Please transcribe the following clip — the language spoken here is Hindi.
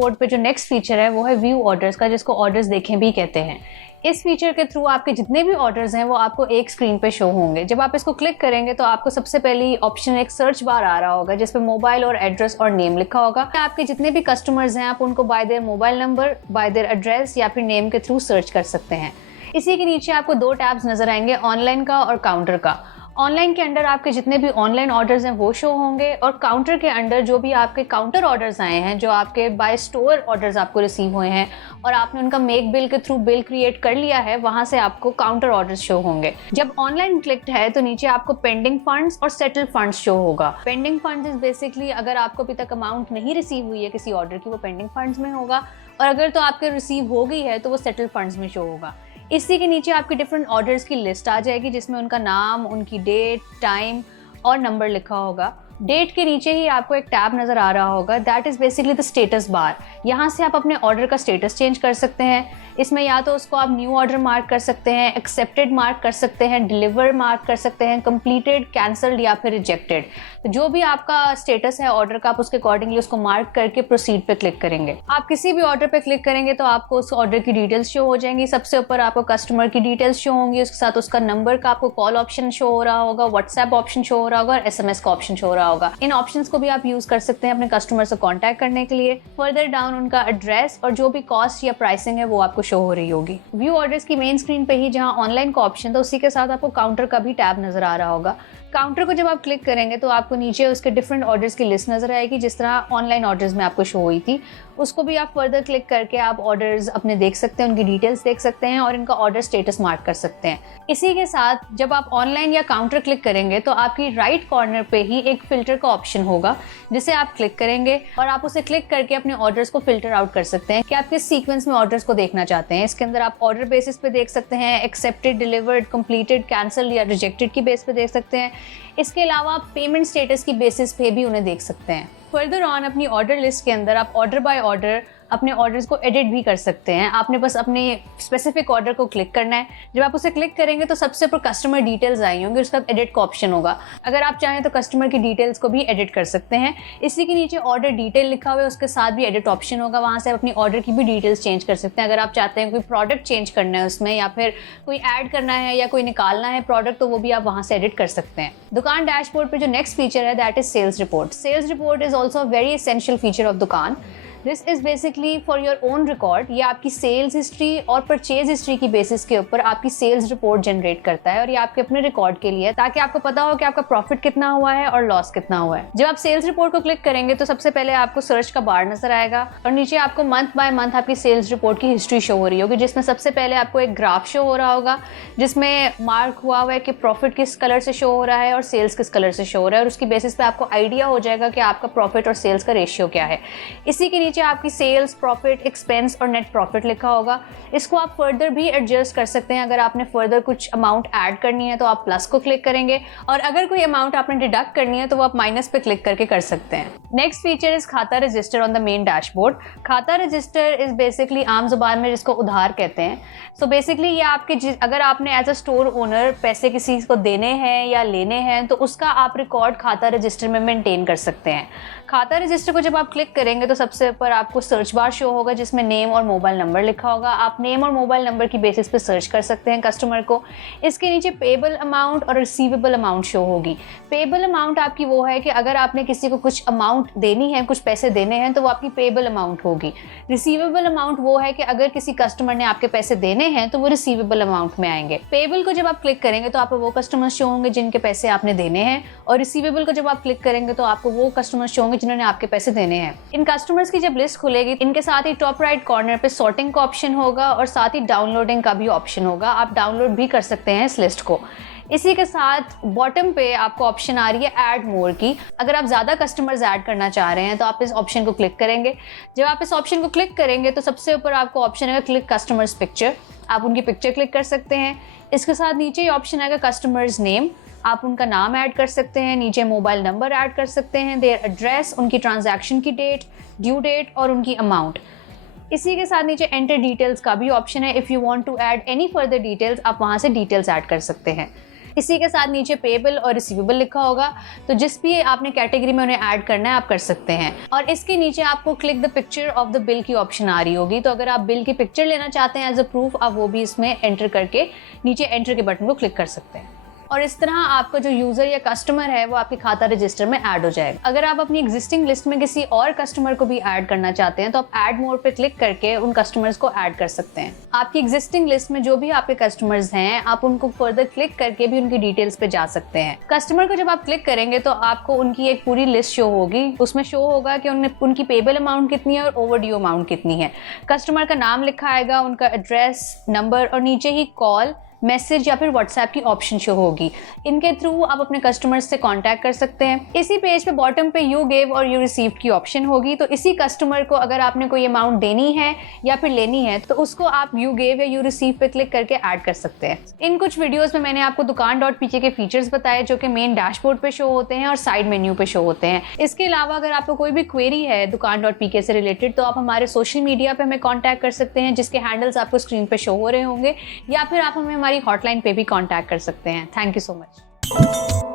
डैशबोर्ड पे जो नेक्स्ट फीचर है वो है व्यू ऑर्डर्स का, जिसको ऑर्डर्स देखें भी कहते हैं। इस फीचर के थ्रू आपके जितने भी ऑर्डर्स हैं वो आपको एक स्क्रीन पे शो होंगे। जब आप इसको क्लिक करेंगे तो आपको सबसे पहली ऑप्शन एक सर्च बार आ रहा होगा जिसपे मोबाइल और एड्रेस और नेम लिखा होगा। आपके जितने भी कस्टमर्स हैं आप उनको bye there mobile number, bye there address या फिर नेम के थ्रू सर्च कर सकते हैं। इसी के नीचे आपको दो टैब्स नजर आएंगे, ऑनलाइन का और काउंटर का। ऑनलाइन के अंडर आपके जितने भी ऑनलाइन ऑर्डर्स हैं वो शो होंगे और काउंटर के अंडर जो भी आपके काउंटर ऑर्डर्स आए हैं, जो आपके बाय स्टोर ऑर्डर्स आपको रिसीव हुए हैं और आपने उनका मेक बिल के थ्रू बिल क्रिएट कर लिया है, वहां से आपको काउंटर ऑर्डर्स शो होंगे। जब ऑनलाइन क्लिक्ड है तो नीचे आपको पेंडिंग फंड्स और सेटल फंड्स शो होगा। पेंडिंग फंड्स इज बेसिकली अगर आपको अभी तक अमाउंट नहीं रिसीव हुई है किसी ऑर्डर की, वो पेंडिंग फंड्स में होगा, और अगर तो आपके रिसीव हो गई है तो वो सेटल फंड्स में शो होगा। इसी के नीचे आपकी डिफरेंट ऑर्डर्स की लिस्ट आ जाएगी जिसमें उनका नाम, उनकी डेट, टाइम और नंबर लिखा होगा। डेट के नीचे ही आपको एक टैब नजर आ रहा होगा, that is basically the status bar. यहाँ से आप अपने ऑर्डर का स्टेटस चेंज कर सकते हैं। इसमें या तो उसको आप न्यू ऑर्डर मार्क कर सकते हैं, एक्सेप्टेड मार्क कर सकते हैं, डिलीवर मार्क कर सकते हैं, कंप्लीटेड, कैंसल्ड या फिर रिजेक्टेड। तो जो भी आपका स्टेटस है ऑर्डर का, आप उसके अकॉर्डिंगली उसको मार्क करके प्रोसीड पे क्लिक करेंगे। आप किसी भी ऑर्डर पे क्लिक करेंगे तो आपको उस ऑर्डर की डिटेल्स शो हो जाएंगी। सबसे ऊपर आपको कस्टमर की डिटेल्स शो होंगी, उसके साथ उसका नंबर का आपको कॉल ऑप्शन शो हो रहा होगा, व्हाट्सएप ऑप्शन शो हो रहा होगा और SMS का ऑप्शन शो हो रहा होगा। इन ऑप्शंस को भी आप यूज कर सकते हैं अपने कस्टमर से कांटेक्ट करने के लिए। फर्दर डाउन उनका एड्रेस और जो भी कॉस्ट या प्राइसिंग है वो आपको शो हो रही होगी। व्यू ऑर्डर्स की मेन स्क्रीन पे ही जहां ऑनलाइन का ऑप्शन था, उसी के साथ आपको काउंटर का भी टैब नजर आ रहा होगा। काउंटर को जब आप क्लिक करेंगे तो आपको नीचे उसके डिफरेंट ऑर्डर्स की लिस्ट नजर आएगी, जिस तरह ऑनलाइन ऑर्डर्स में आपको शो हुई थी। उसको भी आप फर्दर क्लिक करके आप ऑर्डर्स अपने देख सकते हैं, उनकी डिटेल्स देख सकते हैं और इनका ऑर्डर स्टेटस मार्क कर सकते हैं। इसी के साथ जब आप ऑनलाइन या काउंटर क्लिक करेंगे तो आपकी राइट कॉर्नर पे ही एक फिल्टर का ऑप्शन होगा, जिसे आप क्लिक करेंगे और आप उसे क्लिक करके अपने ऑर्डर्स को फिल्टर आउट कर सकते हैं कि आप किस सीक्वेंस में ऑर्डर्स को देखना चाहते हैं। इसके अंदर आप ऑर्डर बेसिस पे देख सकते हैं, एक्सेप्टेड, डिलीवर्ड, कंप्लीटेड, कैंसल या रिजेक्टेड की बेस पे देख सकते हैं। इसके अलावा आप पेमेंट स्टेटस की बेसिस पे भी उन्हें देख सकते हैं। फर्दर ऑन अपनी ऑर्डर लिस्ट के अंदर आप ऑर्डर बाय ऑर्डर अपने ऑर्डर्स को एडिट भी कर सकते हैं। आपने बस अपने स्पेसिफिक ऑर्डर को क्लिक करना है। जब आप उसे क्लिक करेंगे तो सबसे ऊपर कस्टमर डिटेल्स आई होंगी, उसका एडिट का ऑप्शन होगा। अगर आप चाहें तो कस्टमर की डिटेल्स को भी एडिट कर सकते हैं। इसी के नीचे ऑर्डर डिटेल लिखा हुआ है, उसके साथ भी एडिट ऑप्शन होगा, वहाँ से आप अपनी ऑर्डर की भी डिटेल्स चेंज कर सकते हैं। अगर आप चाहते हैं कोई प्रोडक्ट चेंज करना है उसमें, या फिर कोई ऐड करना है या कोई निकालना है प्रोडक्ट, तो वो भी आप वहाँ से एडिट कर सकते हैं। दुकान डैशबोर्ड पर जो नेक्स्ट फीचर है that is sales report. Sales report is also very essential feature of Dukaan. This is basically for your own record. ये आपकी सेल्स हिस्ट्री और परचेज हिस्ट्री की बेसिस के ऊपर आपकी सेल्स रिपोर्ट जनरेट करता है और ये आपके अपने रिकॉर्ड के लिए, ताकि आपको पता हो कि आपका प्रॉफिट कितना हुआ है और लॉस कितना हुआ है। जब आप सेल्स रिपोर्ट को क्लिक करेंगे तो सबसे पहले आपको सर्च का बार नजर आएगा और नीचे आपको मंथ बाय मंथ आपकी सेल्स रिपोर्ट की हिस्ट्री शो हो रही होगी, जिसमें सबसे पहले आपको एक ग्राफ शो हो रहा होगा जिसमें मार्क हुआ हुआ है कि प्रॉफिट किस कलर से शो हो रहा है और सेल्स किस कलर से शो हो रहा है, और उसकी बेसिस पे आपको आइडिया हो जाएगा कि आपका प्रॉफिट और सेल्स का रेशियो क्या है। इसी के नीचे आपकी सेल्स, प्रॉफिट, एक्सपेंस और नेट प्रॉफिट लिखा होगा। इसको आप फर्दर भी एडजस्ट कर सकते हैं। अगर आपने फर्दर कुछ अमाउंट ऐड करनी है तो आप प्लस को क्लिक करेंगे, और अगर कोई अमाउंट आपने डिडक्ट करनी है तो वो आप माइनस पे क्लिक करके कर सकते हैं। नेक्स्ट फीचर इज खाता register on the main dashboard. खाता रजिस्टर इज बेसिकली आम जुबान में जिसको उधार कहते हैं। सो बेसिकली ये आपके अगर आपने एज अ स्टोर ओनर पैसे किसी को देने हैं या लेने हैं तो उसका आप रिकॉर्ड खाता रजिस्टर में मेंटेन कर सकते हैं। खाता रजिस्टर को जब आप क्लिक करेंगे तो सबसे ऊपर आपको सर्च बार शो होगा जिसमें नेम और मोबाइल नंबर लिखा होगा। आप नेम और मोबाइल नंबर की बेसिस पे सर्च कर सकते हैं कस्टमर को। इसके नीचे पेबल अमाउंट और रिसीवेबल अमाउंट शो होगी। पेबल अमाउंट आपकी वो है कि अगर आपने किसी को कुछ अमाउंट देनी है, कुछ पैसे देने हैं, तो वो आपकी पेबल अमाउंट होगी। रिसीवेबल अमाउंट वो है कि अगर किसी कस्टमर ने आपके पैसे देने हैं तो वो रिसीवेबल अमाउंट में आएंगे। पेबल को जब आप क्लिक करेंगे तो आपको वो कस्टमर शो होंगे जिनके पैसे आपने देने हैं, और रिसीवेबल को जब आप क्लिक करेंगे तो आपको वो कस्टमर शो होंगे जिन्होंने आपके पैसे देने हैं। इन कस्टमर्स की जब लिस्ट खुलेगी, इनके साथ ही टॉप राइट कॉर्नर पे सॉर्टिंग का ऑप्शन होगा और साथ ही डाउनलोडिंग का भी ऑप्शन होगा। आप डाउनलोड भी कर सकते हैं इस लिस्ट को। इसी के साथ बॉटम पे आपको ऑप्शन आ रही है ऐड मोर की। अगर आप ज़्यादा कस्टमर्स ऐड करना चाह रहे हैं तो आप इस ऑप्शन को क्लिक करेंगे। जब आप इस ऑप्शन को क्लिक करेंगे तो सबसे ऊपर आपको ऑप्शन आएगा क्लिक कस्टमर्स पिक्चर। आप उनकी पिक्चर क्लिक कर सकते हैं। इसके साथ नीचे ही ऑप्शन आएगा कस्टमर्स नेम। आप उनका नाम ऐड कर सकते हैं, नीचे मोबाइल नंबर ऐड कर सकते हैं, देयर एड्रेस, उनकी ट्रांजैक्शन की डेट, ड्यू डेट और उनकी अमाउंट। इसी के साथ नीचे एंटर डिटेल्स का भी ऑप्शन है। If you want to add any further details आप वहाँ से डिटेल्स ऐड कर सकते हैं। इसी के साथ नीचे पेएबल और रिसीवेबल लिखा होगा, तो जिस भी आपने कैटेगरी में उन्हें ऐड करना है आप कर सकते हैं। और इसके नीचे आपको click the picture of the bill की ऑप्शन आ रही होगी, तो अगर आप बिल की पिक्चर लेना चाहते हैं एज अ प्रूफ, आप वो भी इसमें एंटर करके नीचे एंटर के बटन को क्लिक कर सकते हैं। और इस तरह आपका जो यूजर या कस्टमर है वो आपके खाता रजिस्टर में ऐड हो जाएगा। अगर आप अपनी एग्जिस्टिंग लिस्ट में किसी और कस्टमर को भी ऐड करना चाहते हैं तो आप ऐड मोर पे क्लिक करके उन कस्टमर्स को ऐड कर सकते हैं। आपकी एग्जिस्टिंग लिस्ट में जो भी आपके कस्टमर्स हैं आप उनको फर्दर क्लिक करके भी उनकी डिटेल्स पे जा सकते हैं। कस्टमर को जब आप क्लिक करेंगे तो आपको उनकी एक पूरी लिस्ट शो होगी, उसमें शो होगा कि उनकी पेएबल अमाउंट कितनी है और ओवरड्यू अमाउंट कितनी है। कस्टमर का नाम लिखा आएगा, उनका एड्रेस, नंबर और नीचे ही कॉल, मैसेज या फिर व्हाट्सएप की ऑप्शन शो होगी। इनके थ्रू आप अपने कस्टमर्स से कांटेक्ट कर सकते हैं। इसी पेज पे बॉटम पे यू गेव और यू रिसीव्ड की ऑप्शन होगी, तो इसी कस्टमर को अगर आपने कोई अमाउंट देनी है या फिर लेनी है तो उसको आप यू गेव या यू रिसीव पे क्लिक करके ऐड कर सकते हैं। इन कुछ वीडियोस में मैंने आपको दुकान.pk के फीचर्स बताए जो कि मेन डैशबोर्ड पे शो होते हैं और साइड मेन्यू पे शो होते हैं। इसके अलावा अगर आपको कोई भी क्वेरी है दुकान.pk से रिलेटेड तो आप हमारे सोशल मीडिया पे हमें कॉन्टैक्ट कर सकते हैं, जिसके हैंडल्स आपको स्क्रीन पे शो हो रहे होंगे, या फिर आप हमें हमारी हॉटलाइन पे भी कांटेक्ट कर सकते हैं। Thank you so much.